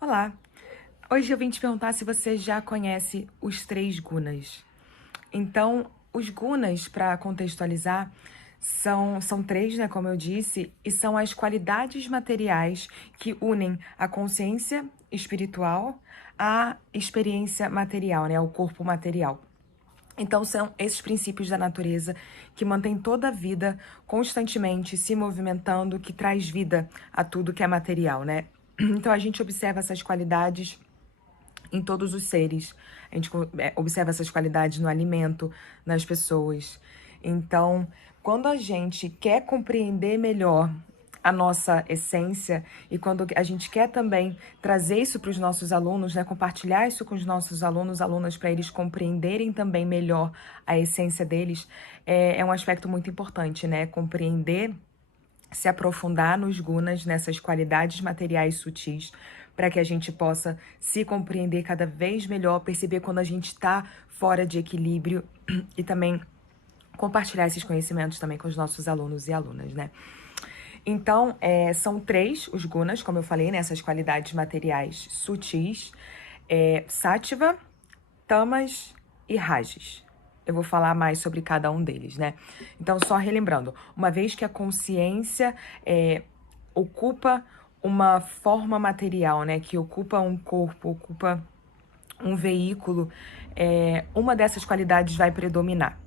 Olá! Hoje eu vim te perguntar se você já conhece os três gunas. Então, os gunas, para contextualizar, são três, né, como eu disse, e são as qualidades materiais que unem a consciência espiritual à experiência material, né, ao corpo material. Então, são esses princípios da natureza que mantêm toda a vida constantemente se movimentando, que traz vida a tudo que é material, né? Então, a gente observa essas qualidades em todos os seres. A gente observa essas qualidades no alimento, nas pessoas. Então, quando a gente quer compreender melhor a nossa essência e quando a gente quer também trazer isso para os nossos alunos, né, compartilhar isso com os nossos alunos, alunas, para eles compreenderem também melhor a essência deles, é um aspecto muito importante, né? Compreender, se aprofundar nos gunas, nessas qualidades materiais sutis, para que a gente possa se compreender cada vez melhor, perceber quando a gente está fora de equilíbrio e também compartilhar esses conhecimentos também com os nossos alunos e alunas, né? Então, são três os gunas, como eu falei, né? Essas qualidades materiais sutis, Sattva, Tamas e Rajas. Eu vou falar mais sobre cada um deles, né? Então, só relembrando, uma vez que a consciência ocupa uma forma material, né? Que ocupa um corpo, ocupa um veículo, uma dessas qualidades vai predominar.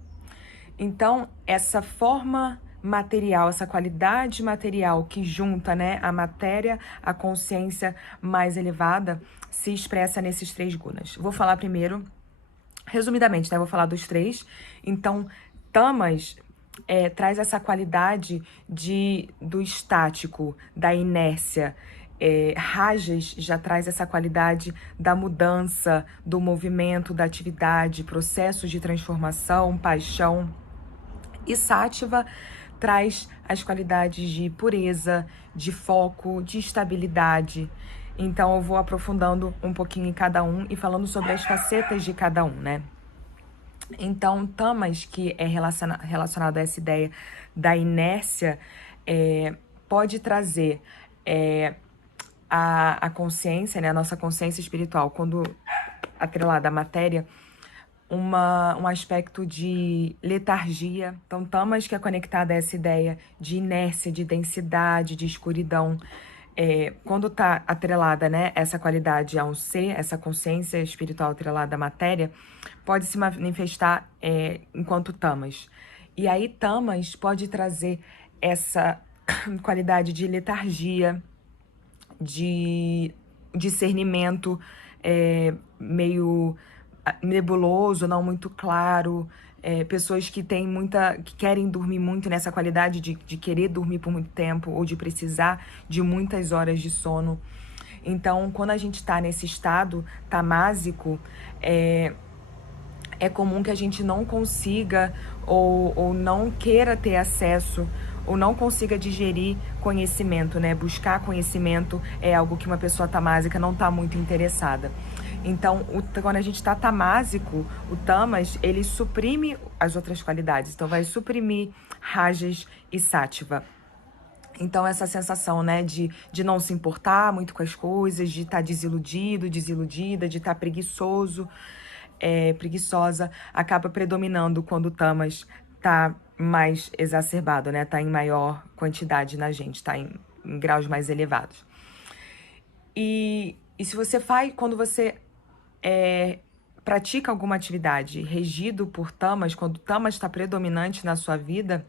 Então, essa forma material, essa qualidade material que junta, né, a matéria, a consciência mais elevada, se expressa nesses três gunas. Vou falar primeiro, resumidamente, né, vou falar dos três. Então, Tamas traz essa qualidade do estático, da inércia. Rajas já traz essa qualidade da mudança, do movimento, da atividade, processos de transformação, paixão. E Sattva traz as qualidades de pureza, de foco, de estabilidade. Então eu vou aprofundando um pouquinho em cada um e falando sobre as facetas de cada um, né? Então, Tamas, que é relacionado a essa ideia da inércia, pode trazer a consciência, né, a nossa consciência espiritual, quando atrelada à matéria, um aspecto de letargia. Então, Tamas, que é conectada a essa ideia de inércia, de densidade, de escuridão. Quando está atrelada, né, essa qualidade a um ser, essa consciência espiritual atrelada à matéria, pode se manifestar enquanto Tamas. E aí, Tamas pode trazer essa qualidade de letargia, de discernimento meio nebuloso, não muito claro, pessoas que que querem dormir muito nessa qualidade de querer dormir por muito tempo ou de precisar de muitas horas de sono. Então, quando a gente está nesse estado tamásico, é comum que a gente não consiga ou não queira ter acesso ou não consiga digerir conhecimento, né? Buscar conhecimento é algo que uma pessoa tamásica não está muito interessada. Então, quando a gente está tamásico, o tamas, ele suprime as outras qualidades. Então, vai suprimir rajas e sattva. Então, essa sensação, né, de não se importar muito com as coisas, de estar desiludido, desiludida, de estar preguiçoso, preguiçosa, acaba predominando quando o tamas está mais exacerbado, né? Tá em maior quantidade na gente, tá em graus mais elevados. E se você quando você pratica alguma atividade regido por tamas, quando o tamas está predominante na sua vida,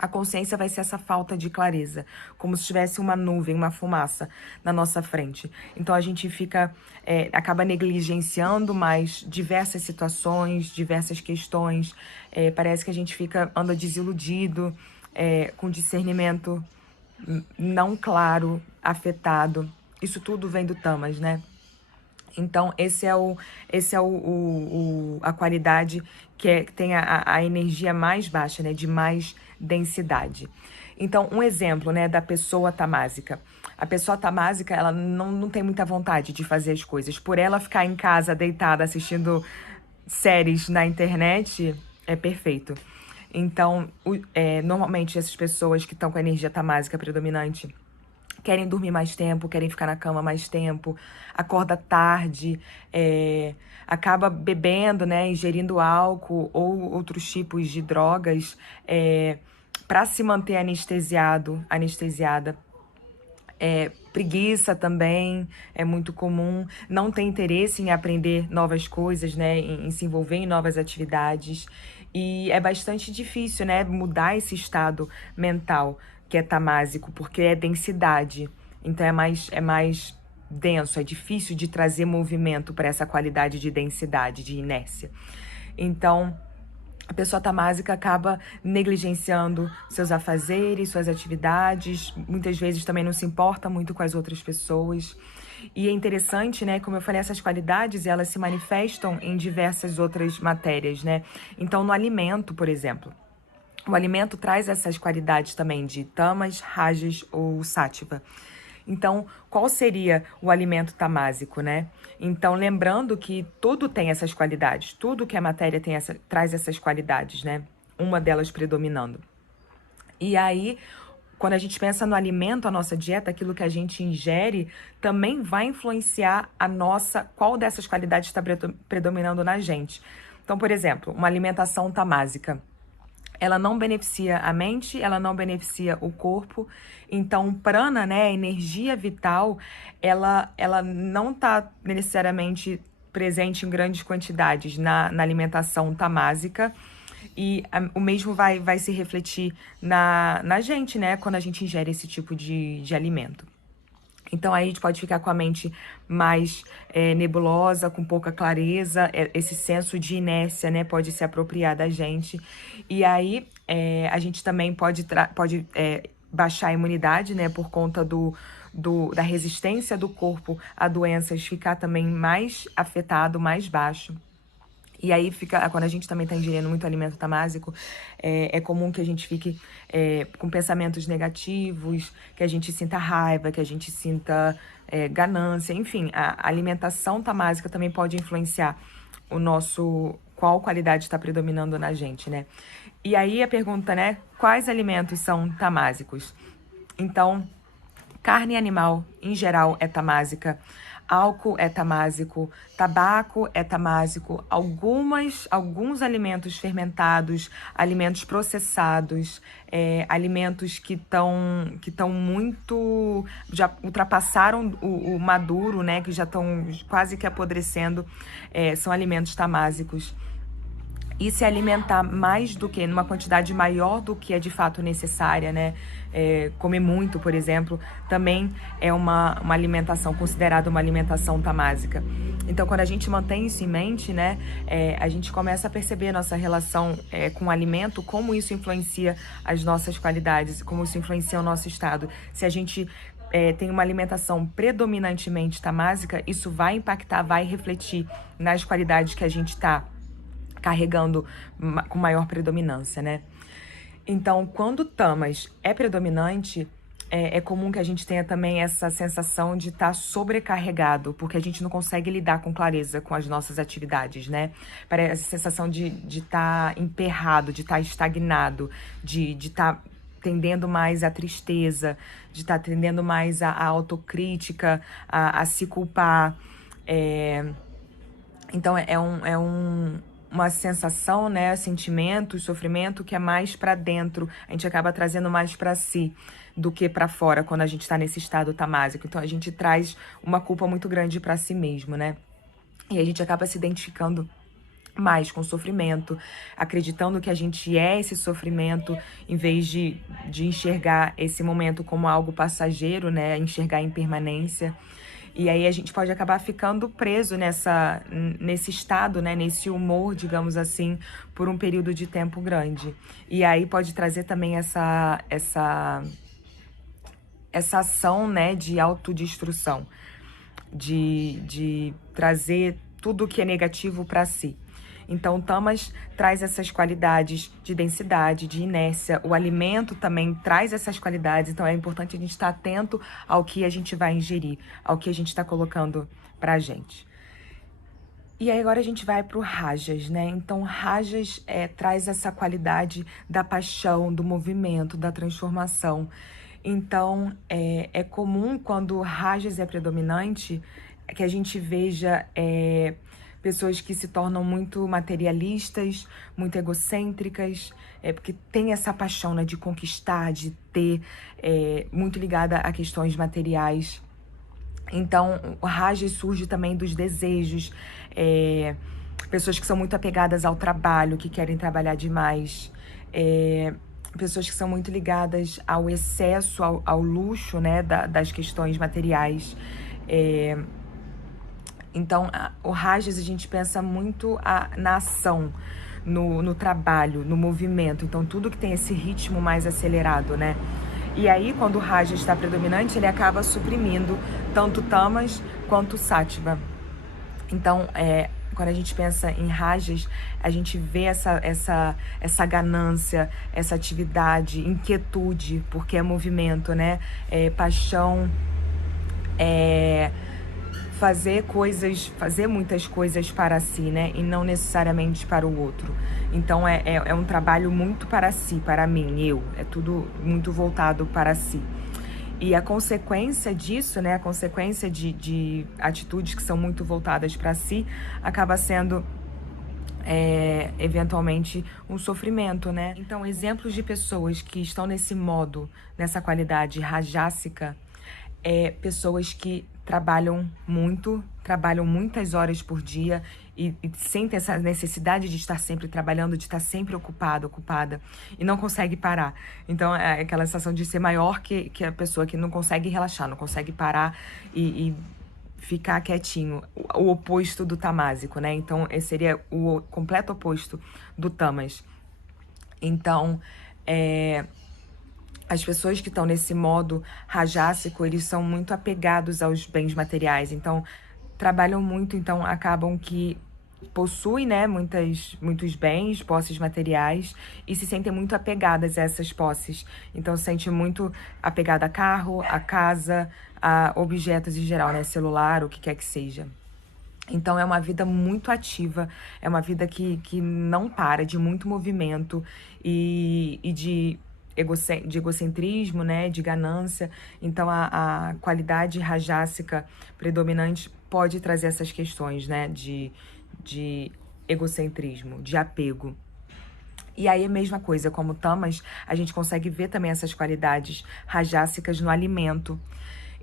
a consciência vai ser essa falta de clareza, como se tivesse uma nuvem, uma fumaça na nossa frente. Então a gente acaba negligenciando mais diversas situações, diversas questões. Parece que a gente anda desiludido, com discernimento não claro, afetado. Isso tudo vem do tamas, né? Então, esse é a qualidade que tem a energia mais baixa, né? De mais densidade. Então, um exemplo, né, da pessoa tamásica. A pessoa tamásica, ela não tem muita vontade de fazer as coisas. Por ela ficar em casa, deitada, assistindo séries na internet, é perfeito. Então, normalmente, essas pessoas que estão com a energia tamásica predominante, querem dormir mais tempo, querem ficar na cama mais tempo, acorda tarde, acaba bebendo, né, ingerindo álcool ou outros tipos de drogas para se manter anestesiada. Preguiça também é muito comum, não tem interesse em aprender novas coisas, né, em se envolver em novas atividades. E é bastante difícil, né, mudar esse estado mental que é tamásico, porque é densidade. Então é mais denso, é difícil de trazer movimento para essa qualidade de densidade, de inércia. Então, a pessoa tamásica acaba negligenciando seus afazeres, suas atividades, muitas vezes também não se importa muito com as outras pessoas. E é interessante, né, como eu falei, essas qualidades, elas se manifestam em diversas outras matérias, né? Então, no alimento, por exemplo, o alimento traz essas qualidades também de tamas, rajas ou sátiva. Então, qual seria o alimento tamásico, né? Então, lembrando que tudo tem essas qualidades, tudo que a matéria traz essas qualidades, né? Uma delas predominando. E aí, quando a gente pensa no alimento, a nossa dieta, aquilo que a gente ingere, também vai influenciar qual dessas qualidades está predominando na gente. Então, por exemplo, uma alimentação tamásica. Ela não beneficia a mente, ela não beneficia o corpo. Então, prana, né, a energia vital, ela não está necessariamente presente em grandes quantidades na alimentação tamásica. E o mesmo vai se refletir na gente, né, quando a gente ingere esse tipo de alimento. Então, aí a gente pode ficar com a mente mais nebulosa, com pouca clareza, esse senso de inércia, né, pode se apropriar da gente. E aí, a gente também pode baixar a imunidade, né, por conta da resistência do corpo a doenças, ficar também mais afetado, mais baixo. E aí, quando a gente também está ingerindo muito alimento tamásico, é comum que a gente fique com pensamentos negativos, que a gente sinta raiva, que a gente sinta ganância. Enfim, a alimentação tamásica também pode influenciar qual qualidade está predominando na gente, né? E aí a pergunta, né? Quais alimentos são tamásicos? Então, carne animal, em geral, é tamásica. Álcool é tamásico, tabaco é tamásico, alguns alimentos fermentados, alimentos processados, alimentos que estão muito, já ultrapassaram o maduro, né, que já estão quase que apodrecendo, são alimentos tamásicos. E se alimentar mais do que, numa quantidade maior do que é de fato necessária, né? Comer muito, por exemplo, também é uma alimentação, considerada uma alimentação tamásica. Então, quando a gente mantém isso em mente, né, a gente começa a perceber a nossa relação com o alimento, como isso influencia as nossas qualidades, como isso influencia o nosso estado. Se a gente tem uma alimentação predominantemente tamásica, isso vai impactar, vai refletir nas qualidades que a gente está carregando com maior predominância, né? Então, quando o tamas é predominante, é comum que a gente tenha também essa sensação de estar sobrecarregado, porque a gente não consegue lidar com clareza com as nossas atividades, né? Parece a sensação de estar emperrado, de estar estagnado, de estar tendendo mais à tristeza, de estar tendendo mais à autocrítica, a se culpar. Então, uma sensação, né, sentimento, sofrimento que é mais para dentro. A gente acaba trazendo mais para si do que para fora quando a gente está nesse estado tamásico. Então a gente traz uma culpa muito grande para si mesmo, né? E a gente acaba se identificando mais com o sofrimento, acreditando que a gente é esse sofrimento, em vez de enxergar esse momento como algo passageiro, né? Enxergar a impermanência. E aí a gente pode acabar ficando preso nesse estado, né? Nesse humor, digamos assim, por um período de tempo grande. E aí pode trazer também essa ação, né, de autodestruição, de trazer tudo que é negativo para si. Então, o tamas traz essas qualidades de densidade, de inércia. O alimento também traz essas qualidades. Então, é importante a gente estar atento ao que a gente vai ingerir, ao que a gente está colocando pra gente. E aí, agora a gente vai pro rajas, né? Então, rajas traz essa qualidade da paixão, do movimento, da transformação. Então, é comum quando Rajas é predominante que a gente veja pessoas que se tornam muito materialistas, muito egocêntricas, porque tem essa paixão, né, de conquistar, de ter, muito ligada a questões materiais. Então, o Rajas surge também dos desejos, pessoas que são muito apegadas ao trabalho, que querem trabalhar demais, pessoas que são muito ligadas ao excesso, ao luxo, né, das questões materiais. Então, o Rajas a gente pensa muito na ação, no trabalho, no movimento. Então, tudo que tem esse ritmo mais acelerado, né? E aí, quando o Raja está predominante, ele acaba suprimindo tanto Tamas quanto Sattva. Então, quando a gente pensa em Rajas, a gente vê essa ganância, essa atividade, inquietude, porque é movimento, né? Paixão, fazer muitas coisas para si, né? E não necessariamente para o outro. Então é um trabalho muito para si, para mim, eu. É tudo muito voltado para si. E a consequência disso, né? A consequência de atitudes que são muito voltadas para si, acaba sendo eventualmente um sofrimento, né? Então, exemplos de pessoas que estão nesse modo, nessa qualidade rajássica, pessoas que trabalham muitas horas por dia e sentem essa necessidade de estar sempre trabalhando, de estar sempre ocupada, e não consegue parar. Então, é aquela sensação de ser maior que a pessoa que não consegue relaxar, não consegue parar e ficar quietinho. O oposto do tamásico, né? Então, esse seria o completo oposto do tamas. Então, as pessoas que estão nesse modo rajássico, eles são muito apegados aos bens materiais. Então, trabalham muito, então acabam que possuem, né, muitos bens, posses materiais, e se sentem muito apegadas a essas posses. Então, se sente muito apegada a carro, a casa, a objetos em geral, né, celular, o que quer que seja. Então, é uma vida muito ativa, é uma vida que não para, de muito movimento e de egocentrismo, né, de ganância. Então, a qualidade rajássica predominante pode trazer essas questões, né, de egocentrismo, de apego. E aí, a mesma coisa, como tamas, a gente consegue ver também essas qualidades rajássicas no alimento.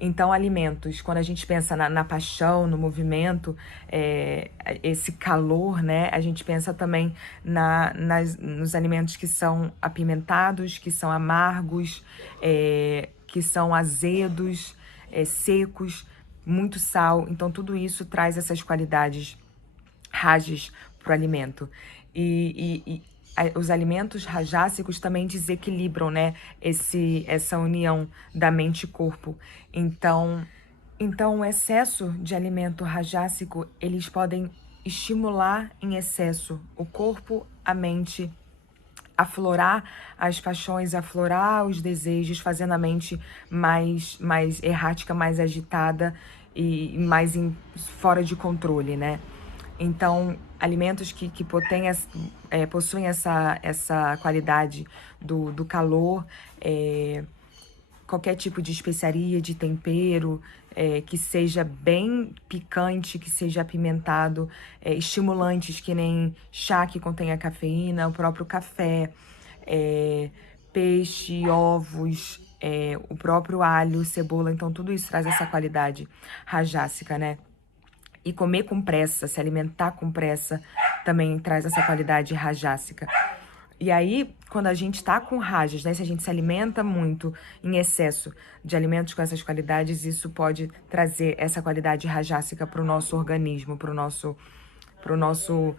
Então, alimentos, quando a gente pensa na paixão, no movimento, esse calor, né? A gente pensa também nos alimentos que são apimentados, que são amargos, que são azedos, secos, muito sal. Então, tudo isso traz essas qualidades rajas para o alimento. Os alimentos rajássicos também desequilibram, né, essa união da mente e corpo. Então, o excesso de alimento rajássico, eles podem estimular em excesso o corpo, a mente, aflorar as paixões, aflorar os desejos, fazendo a mente mais errática, mais agitada e mais fora de controle, né? Então, alimentos que possuem essa qualidade do calor, qualquer tipo de especiaria, de tempero, que seja bem picante, que seja apimentado, estimulantes que nem chá que contenha cafeína, o próprio café, peixe, ovos, o próprio alho, cebola. Então, tudo isso traz essa qualidade rajássica, né? E comer com pressa, se alimentar com pressa, também traz essa qualidade rajássica. E aí, quando a gente tá com rajas, né? Se a gente se alimenta muito em excesso de alimentos com essas qualidades, isso pode trazer essa qualidade rajássica para o nosso organismo, para o nosso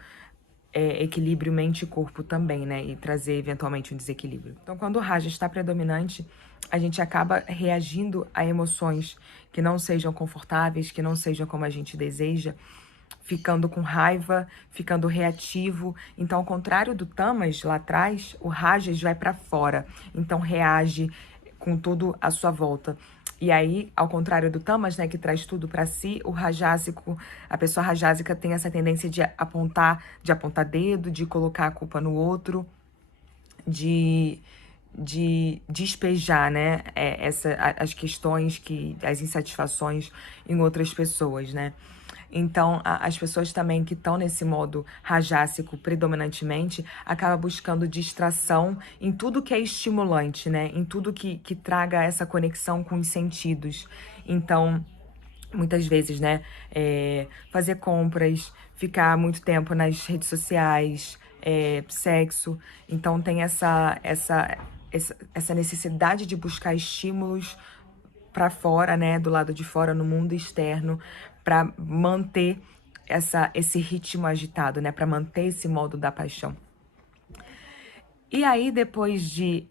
equilíbrio mente e corpo também, né? E trazer eventualmente um desequilíbrio. Então, quando o raja está predominante, a gente acaba reagindo a emoções que não sejam confortáveis, que não sejam como a gente deseja, ficando com raiva, ficando reativo. Então, ao contrário do tamas lá atrás, o rajas vai para fora. Então, reage com tudo à sua volta. E aí, ao contrário do tamas, né, que traz tudo para si, o rajásico, a pessoa rajásica tem essa tendência de apontar dedo, de colocar a culpa no outro, de de despejar, né, as questões, as insatisfações em outras pessoas, né? Então, as pessoas também que estão nesse modo rajássico predominantemente acabam buscando distração em tudo que é estimulante, né? Em tudo que traga essa conexão com os sentidos. Então, muitas vezes, né, fazer compras, ficar muito tempo nas redes sociais, sexo. Então, tem essa necessidade de buscar estímulos para fora, né, do lado de fora, no mundo externo, para manter esse ritmo agitado, né, para manter esse modo da paixão. E aí, depois de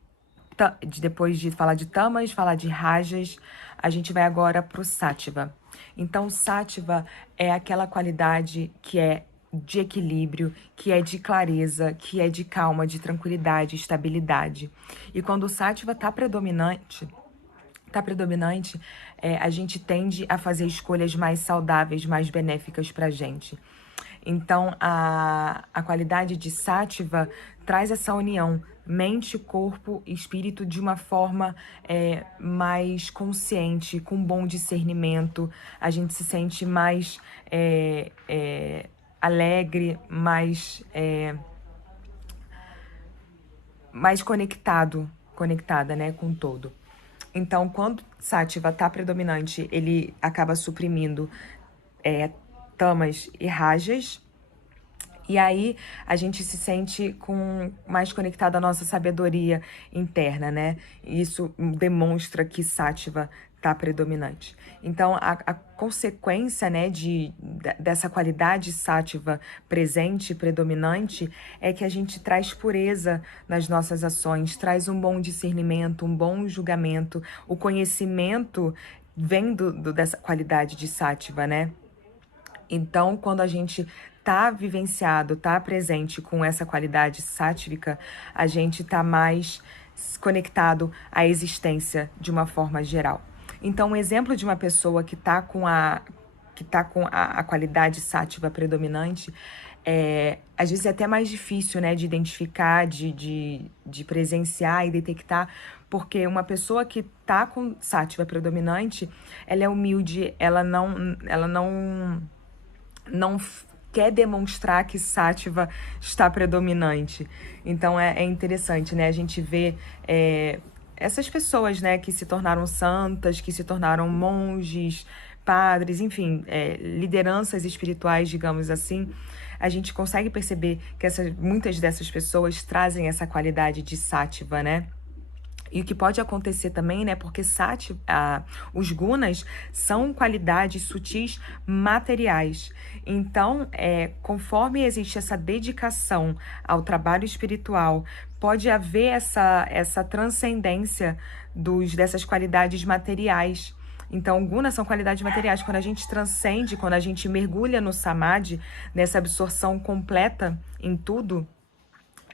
falar de tamas, falar de rajas, a gente vai agora pro sattva. Então, sattva é aquela qualidade que é de equilíbrio, que é de clareza, que é de calma, de tranquilidade, estabilidade. E quando o sattva está predominante, a gente tende a fazer escolhas mais saudáveis, mais benéficas para a gente. Então, a qualidade de sattva traz essa união mente, corpo e espírito de uma forma mais consciente, com bom discernimento. A gente se sente mais alegre, mais conectada, né, com o todo. Então, quando sattva está predominante, ele acaba suprimindo tamas e rajas. E aí a gente se sente mais conectado à nossa sabedoria interna, né? Isso demonstra que sattva está predominante. Então, a consequência, né, dessa qualidade sattva presente, predominante, é que a gente traz pureza nas nossas ações, traz um bom discernimento, um bom julgamento. O conhecimento vem dessa qualidade de sattva, né? Então, quando a gente tá vivenciado, tá presente com essa qualidade sáttvica, a gente tá mais conectado à existência de uma forma geral. Então, um exemplo de uma pessoa que tá com a qualidade sáttvica predominante às vezes é até mais difícil, né, de identificar, de presenciar e detectar, porque uma pessoa que tá com sáttvica predominante, ela é humilde, ela não quer demonstrar que sattva está predominante. Então é interessante, né? A gente vê essas pessoas, né, que se tornaram santas, que se tornaram monges, padres, enfim, lideranças espirituais, digamos assim. A gente consegue perceber que muitas dessas pessoas trazem essa qualidade de sattva, né? E o que pode acontecer também, né? Porque os gunas são qualidades sutis materiais. Então, conforme existe essa dedicação ao trabalho espiritual, pode haver essa transcendência dessas qualidades materiais. Então, gunas são qualidades materiais. Quando a gente transcende, quando a gente mergulha no samadhi, nessa absorção completa em tudo,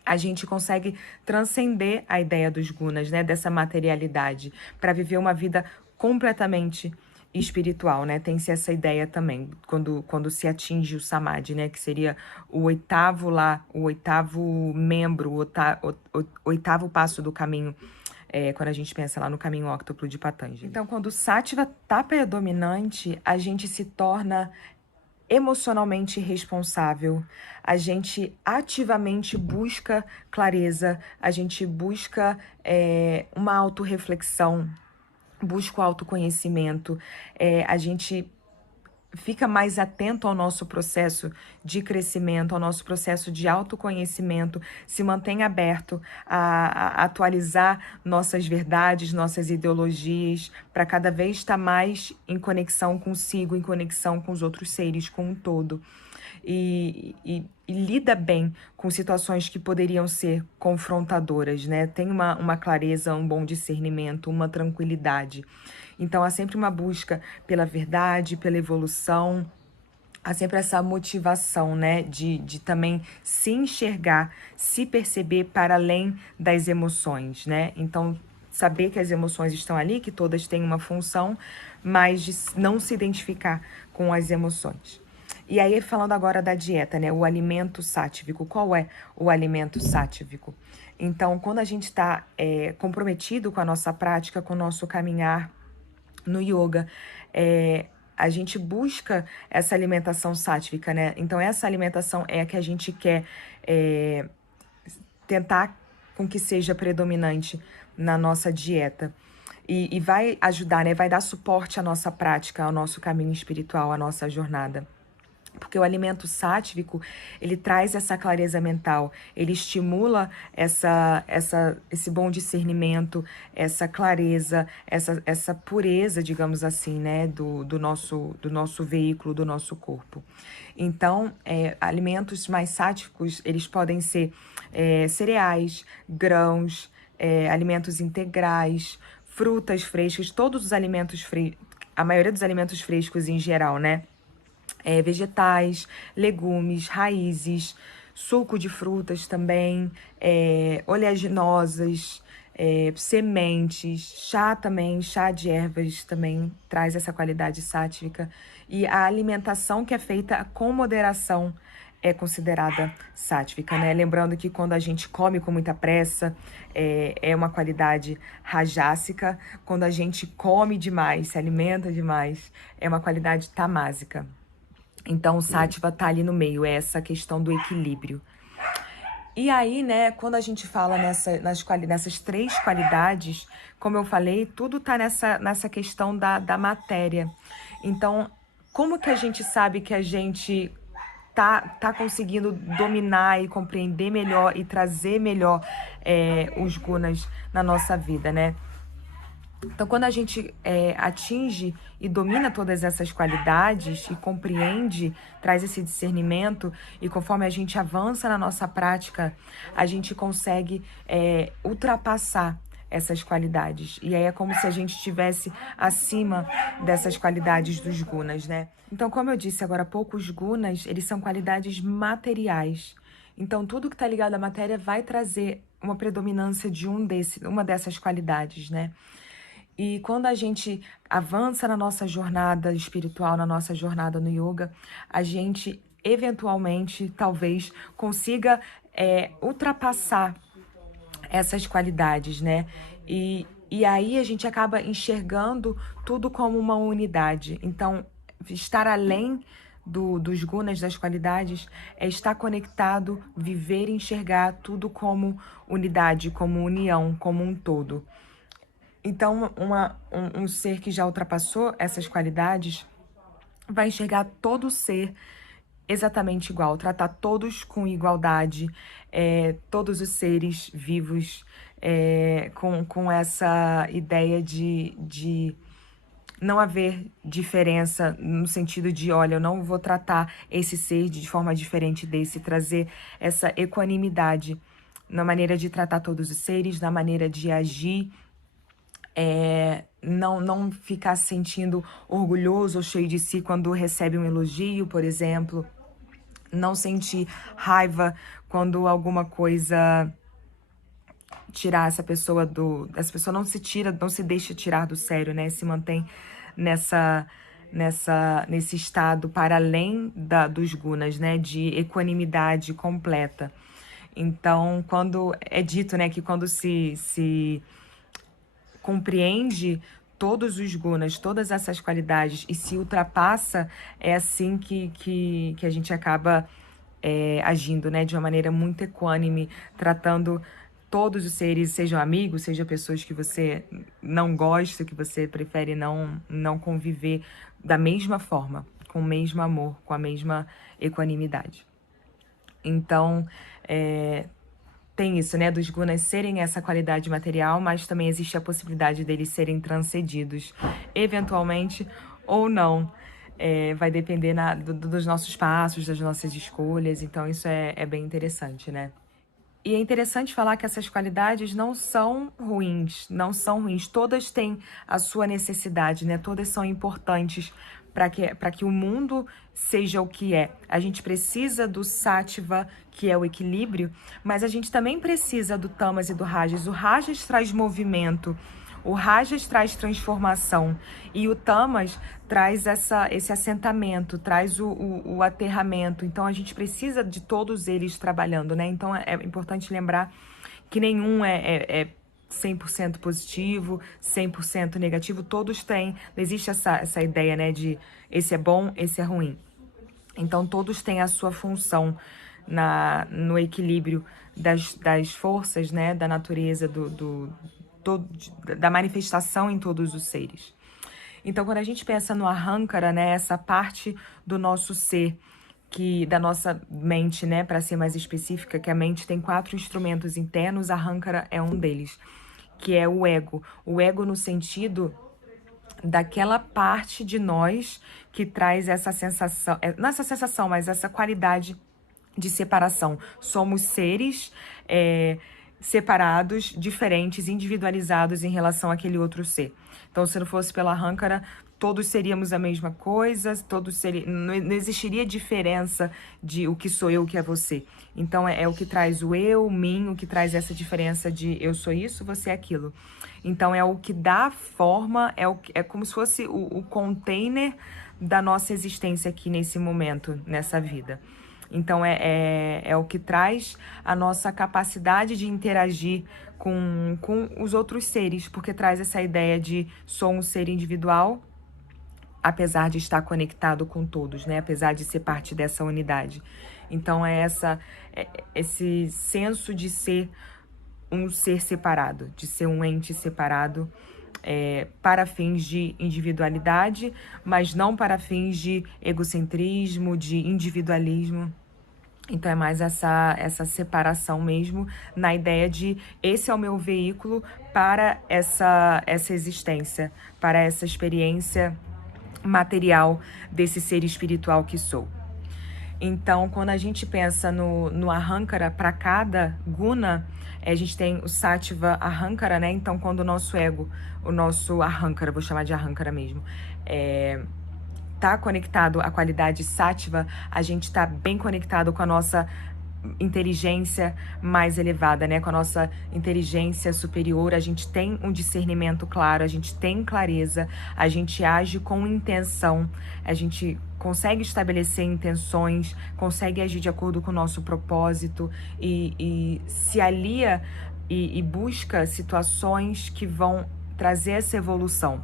a gente consegue transcender a ideia dos gunas, né, dessa materialidade, para viver uma vida completamente espiritual, né? Tem-se essa ideia também, quando se atinge o samadhi, né, que seria o oitavo membro, o oitavo passo do caminho, quando a gente pensa lá no caminho óctuplo de Patanjali. Então, quando o sattva está predominante, a gente se torna emocionalmente responsável, a gente ativamente busca clareza, a gente busca uma autorreflexão, busca o autoconhecimento, a gente fica mais atento ao nosso processo de crescimento, ao nosso processo de autoconhecimento, se mantém aberto a atualizar nossas verdades, nossas ideologias, para cada vez estar mais em conexão consigo, em conexão com os outros seres, com um todo. E lida bem com situações que poderiam ser confrontadoras, né? Tem uma clareza, um bom discernimento, uma tranquilidade. Então, há sempre uma busca pela verdade, pela evolução, há sempre essa motivação, né, de também se enxergar, se perceber para além das emoções, né? Então, saber que as emoções estão ali, que todas têm uma função, mas de não se identificar com as emoções. E aí, falando agora da dieta, né? O alimento sáttvico. Qual é o alimento sáttvico? Então, quando a gente está comprometido com a nossa prática, com o nosso caminhar no yoga, a gente busca essa alimentação sátvica, né? Então, essa alimentação é a que a gente quer tentar com que seja predominante na nossa dieta. E vai ajudar, né? Vai dar suporte à nossa prática, ao nosso caminho espiritual, à nossa jornada. Porque o alimento sátvico, ele traz essa clareza mental, ele estimula esse bom discernimento, essa clareza, essa pureza, digamos assim, né, do nosso veículo, do nosso corpo. Então, alimentos mais sátvicos, eles podem ser cereais, grãos, alimentos integrais, frutas frescas, todos os alimentos frescos, a maioria dos alimentos frescos em geral, né? Vegetais, legumes, raízes, suco de frutas também, oleaginosas, sementes, chá também, chá de ervas também traz essa qualidade sáttvica. E a alimentação que é feita com moderação é considerada sáttvica, né? Lembrando que quando a gente come com muita pressa, é uma qualidade rajásica. Quando a gente come demais, se alimenta demais, é uma qualidade tamásica. Então, o sattva tá ali no meio, é essa questão do equilíbrio. E aí, né, quando a gente fala nessas três qualidades, como eu falei, tudo tá nessa questão da matéria. Então, como que a gente sabe que a gente tá conseguindo dominar e compreender melhor e trazer melhor os gunas na nossa vida, né? Então, quando a gente atinge e domina todas essas qualidades e compreende, traz esse discernimento, e conforme a gente avança na nossa prática, a gente consegue ultrapassar essas qualidades. E aí é como se a gente estivesse acima dessas qualidades dos gunas, né? Então, como eu disse agora há pouco, os gunas, eles são qualidades materiais. Então, tudo que está ligado à matéria vai trazer uma predominância de uma dessas qualidades, né? E quando a gente avança na nossa jornada espiritual, na nossa jornada no yoga, a gente eventualmente, talvez, consiga ultrapassar essas qualidades, né? E aí a gente acaba enxergando tudo como uma unidade. Então, estar além dos gunas, das qualidades, é estar conectado, viver e enxergar tudo como unidade, como união, como um todo. Então, um ser que já ultrapassou essas qualidades vai enxergar todo ser exatamente igual, tratar todos com igualdade, todos os seres vivos com essa ideia de não haver diferença no sentido de, olha, eu não vou tratar esse ser de forma diferente desse, trazer essa equanimidade na maneira de tratar todos os seres, na maneira de agir, não ficar se sentindo orgulhoso ou cheio de si quando recebe um elogio, por exemplo. Não sentir raiva quando alguma coisa tirar essa pessoa essa pessoa não se deixa tirar do sério, né? Se mantém nesse estado para além dos gunas, né? De equanimidade completa. Então, quando é dito, né, que quando se compreende todos os gunas, todas essas qualidades e se ultrapassa, é assim que a gente acaba agindo, né, de uma maneira muito equânime, tratando todos os seres, sejam amigos, sejam pessoas que você não gosta, que você prefere não conviver da mesma forma, com o mesmo amor, com a mesma equanimidade. Então, tem isso, né, dos gunas serem essa qualidade material, mas também existe a possibilidade deles serem transcedidos, eventualmente ou não. Vai depender dos nossos passos, das nossas escolhas, então isso é bem interessante, né? E é interessante falar que essas qualidades não são ruins, todas têm a sua necessidade, né? Todas são importantes para que o mundo seja o que é. A gente precisa do sattva, que é o equilíbrio, mas a gente também precisa do tamas e do rajas. O rajas traz movimento, O Rajas traz transformação e o Tamas traz esse assentamento, traz o aterramento. Então a gente precisa de todos eles trabalhando, né? Então é importante lembrar que nenhum é 100% positivo, 100% negativo, todos têm, não existe essa ideia, né, de esse é bom, esse é ruim. Então todos têm a sua função no equilíbrio das forças, né, da natureza, da manifestação em todos os seres. Então, quando a gente pensa no Ahankara, né, essa parte do nosso ser, da nossa mente, né, para ser mais específica, que a mente tem 4 instrumentos internos, Ahankara é um deles, que é o ego. O ego no sentido daquela parte de nós que traz essa sensação, não essa sensação, mas essa qualidade de separação. Somos seres separados, diferentes, individualizados em relação àquele outro ser. Então, se não fosse pela Ahankara, todos seríamos a mesma coisa, não existiria diferença de o que sou eu, o que é você. Então, é o que traz o eu, o mim, o que traz essa diferença de eu sou isso, você é aquilo. Então, é o que dá forma, é como se fosse o container da nossa existência aqui nesse momento, nessa vida. Então, é o que traz a nossa capacidade de interagir com os outros seres, porque traz essa ideia de sou um ser individual, apesar de estar conectado com todos, né? Apesar de ser parte dessa unidade. Então, esse senso de ser um ser separado, de ser um ente separado, para fins de individualidade, mas não para fins de egocentrismo, de individualismo. Então é mais essa separação mesmo, na ideia de esse é o meu veículo para essa existência, para essa experiência material desse ser espiritual que sou. Então, quando a gente pensa no Ahankara, para cada guna, a gente tem o Sattva Ahankara, né? Então, quando o nosso ego, o nosso Ahankara, vou chamar de Ahankara mesmo, tá conectado à qualidade Sattva, a gente está bem conectado com a nossa inteligência mais elevada, né? Com a nossa inteligência superior, a gente tem um discernimento claro, a gente tem clareza, a gente age com intenção, a gente consegue estabelecer intenções, consegue agir de acordo com o nosso propósito e se alia e busca situações que vão trazer essa evolução.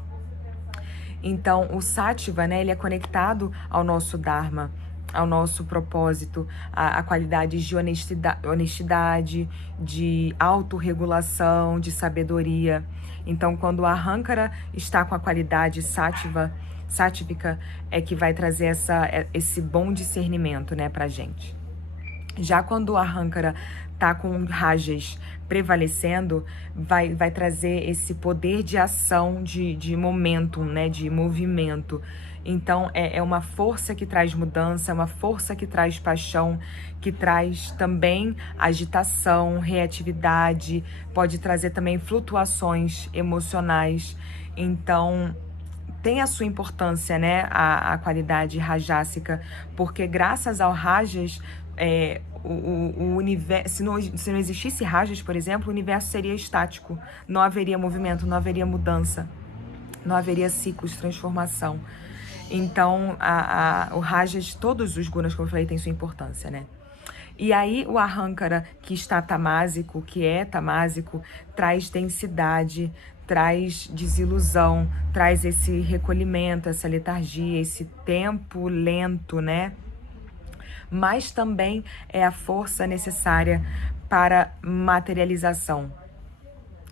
Então, o Sattva, né, ele é conectado ao nosso Dharma, ao nosso propósito, a qualidades de honestidade, de autorregulação, de sabedoria. Então, quando o Ahankara está com a qualidade sátvica, é que vai trazer esse bom discernimento, né, pra gente. Já quando o Ahankara tá com rajas prevalecendo, vai trazer esse poder de ação, de momentum, né, de movimento. Então, é uma força que traz mudança, é uma força que traz paixão, que traz também agitação, reatividade, pode trazer também flutuações emocionais. Então, tem a sua importância, né, a qualidade rajásica, porque graças ao rajas, o universo, se não existisse rajas, por exemplo, o universo seria estático, não haveria movimento, não haveria mudança, não haveria ciclos, transformação. Então, o rajas, todos os gunas, como eu falei, têm sua importância, né? E aí, o Ahankara, que está tamásico, que é tamásico, traz densidade, traz desilusão, traz esse recolhimento, essa letargia, esse tempo lento, né? Mas também é a força necessária para materialização.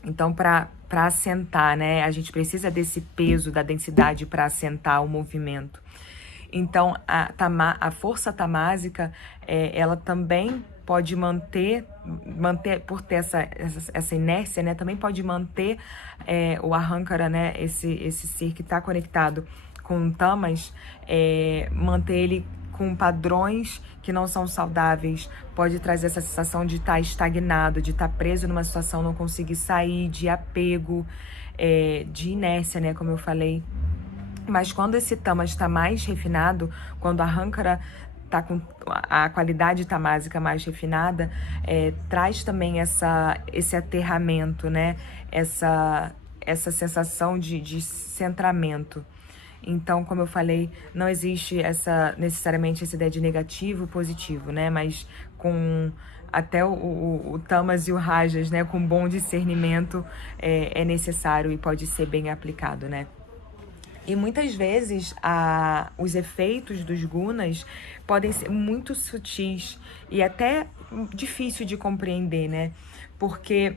Então, para assentar, né? A gente precisa desse peso, da densidade para assentar o movimento. Então, a força tamásica, ela também pode manter por ter essa inércia, né? Também pode manter o Ahankara, né? Esse ser que está conectado com tamas, manter ele com padrões que não são saudáveis, pode trazer essa sensação de estar estagnado, de estar preso numa situação, não conseguir sair, de apego, de inércia, né, como eu falei. Mas quando esse tamas está mais refinado, quando a Ahankara está com a qualidade tamásica mais refinada, traz também esse aterramento, né, essa sensação de centramento. Então, como eu falei, não existe necessariamente essa ideia de negativo, positivo, né? Mas com até o tamas e o rajas, né? Com bom discernimento é necessário e pode ser bem aplicado, né? E muitas vezes os efeitos dos gunas podem ser muito sutis e até difícil de compreender, né? Porque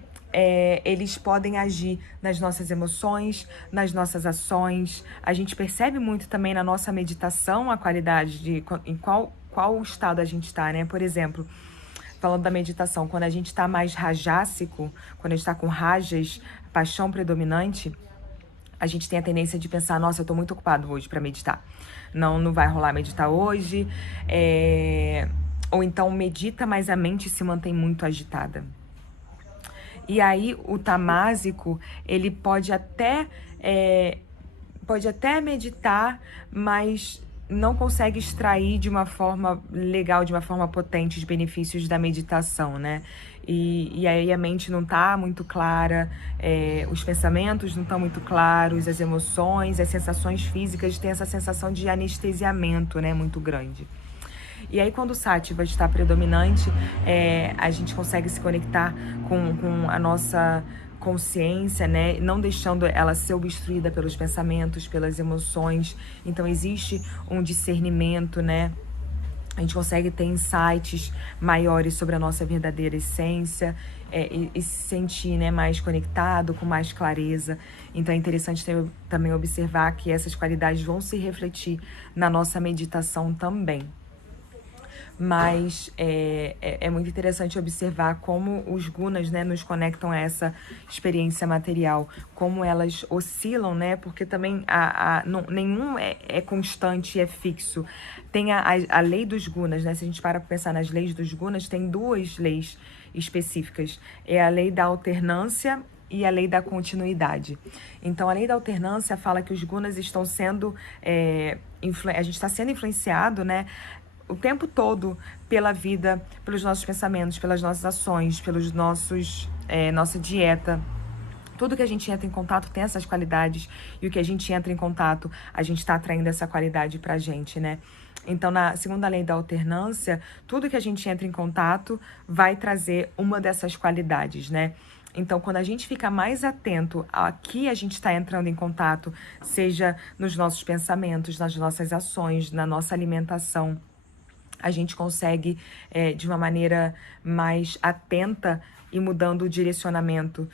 eles podem agir nas nossas emoções, nas nossas ações. A gente percebe muito também na nossa meditação a qualidade em qual estado a gente está, né? Por exemplo, falando da meditação, quando a gente está mais rajásico, quando a gente está com rajas, paixão predominante, a gente tem a tendência de pensar, nossa, eu tô muito ocupado hoje para meditar. Não vai rolar meditar hoje. Ou então medita, mas a mente se mantém muito agitada. E aí o tamásico, ele pode até meditar, mas não consegue extrair de uma forma legal, de uma forma potente os benefícios da meditação, né? E aí a mente não tá muito clara, os pensamentos não estão muito claros, as emoções, as sensações físicas têm essa sensação de anestesiamento, né? Muito grande. E aí, quando o Sattva está predominante, a gente consegue se conectar com a nossa consciência, né? Não deixando ela ser obstruída pelos pensamentos, pelas emoções. Então, existe um discernimento, né? A gente consegue ter insights maiores sobre a nossa verdadeira essência e se sentir, né, mais conectado, com mais clareza. Então, é interessante também observar que essas qualidades vão se refletir na nossa meditação também. Mas é muito interessante observar como os gunas, né, nos conectam a essa experiência material, como elas oscilam, né, porque também nenhum é constante e é fixo. Tem a lei dos gunas, né, se a gente para pensar nas leis dos gunas, tem duas leis específicas. É a lei da alternância e a lei da continuidade. Então, a lei da alternância fala que os gunas estão sendo... a gente está sendo influenciado, né, o tempo todo pela vida, pelos nossos pensamentos, pelas nossas ações, pelos nossa dieta. Tudo que a gente entra em contato tem essas qualidades, e o que a gente entra em contato, a gente está atraindo essa qualidade pra gente, né? Então, na segunda lei da alternância, tudo que a gente entra em contato vai trazer uma dessas qualidades, né? Então, quando a gente fica mais atento a que a gente está entrando em contato, seja nos nossos pensamentos, nas nossas ações, na nossa alimentação, a gente consegue, de uma maneira mais atenta, ir mudando o direcionamento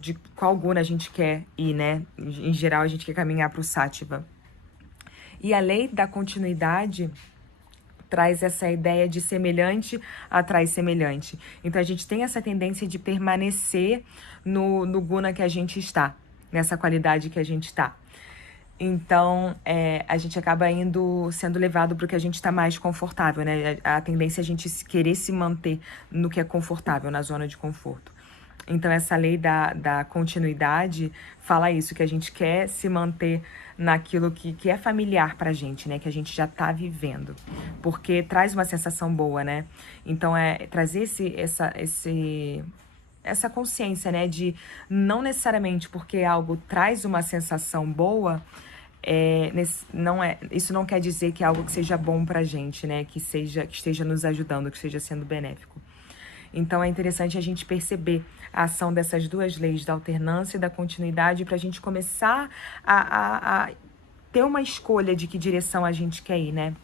de qual guna a gente quer ir, né? Em geral, a gente quer caminhar para o Sattva. E a lei da continuidade traz essa ideia de semelhante atrai semelhante. Então, a gente tem essa tendência de permanecer no guna que a gente está, nessa qualidade que a gente está. Então, a gente acaba sendo levado para o que a gente está mais confortável, né? A tendência é a gente querer se manter no que é confortável, na zona de conforto. Então, essa lei da continuidade fala isso, que a gente quer se manter naquilo que é familiar pra gente, né? Que a gente já tá vivendo. Porque traz uma sensação boa, né? Então, trazer essa consciência, né? De não necessariamente porque algo traz uma sensação boa... isso não quer dizer que é algo que seja bom pra gente, né? Que esteja nos ajudando, que esteja sendo benéfico. Então, é interessante a gente perceber a ação dessas duas leis, da alternância e da continuidade, para a gente começar a ter uma escolha de que direção a gente quer ir, né?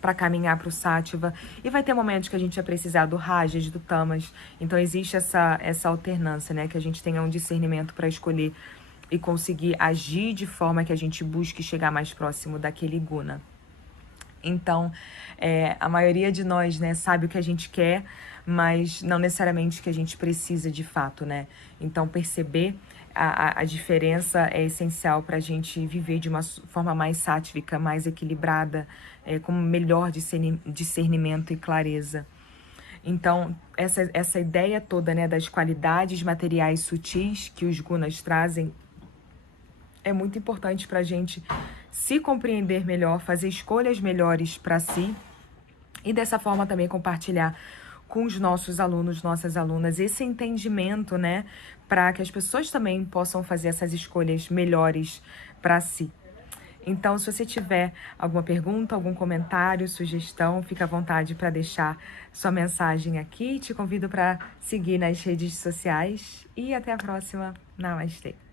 Para caminhar para o Sattva. E vai ter momentos que a gente vai precisar do Rajas, do Tamas. Então, existe essa alternância, né? Que a gente tenha um discernimento para escolher e conseguir agir de forma que a gente busque chegar mais próximo daquele guna. Então, a maioria de nós, né, sabe o que a gente quer, mas não necessariamente o que a gente precisa de fato, né? Então, perceber a diferença é essencial para a gente viver de uma forma mais sátvica, mais equilibrada, com melhor discernimento e clareza. Então, essa ideia toda, né, das qualidades materiais sutis que os gunas trazem é muito importante para a gente se compreender melhor, fazer escolhas melhores para si e dessa forma também compartilhar com os nossos alunos, nossas alunas, esse entendimento, né, para que as pessoas também possam fazer essas escolhas melhores para si. Então, se você tiver alguma pergunta, algum comentário, sugestão, fica à vontade para deixar sua mensagem aqui. Te convido para seguir nas redes sociais e até a próxima. Namastê!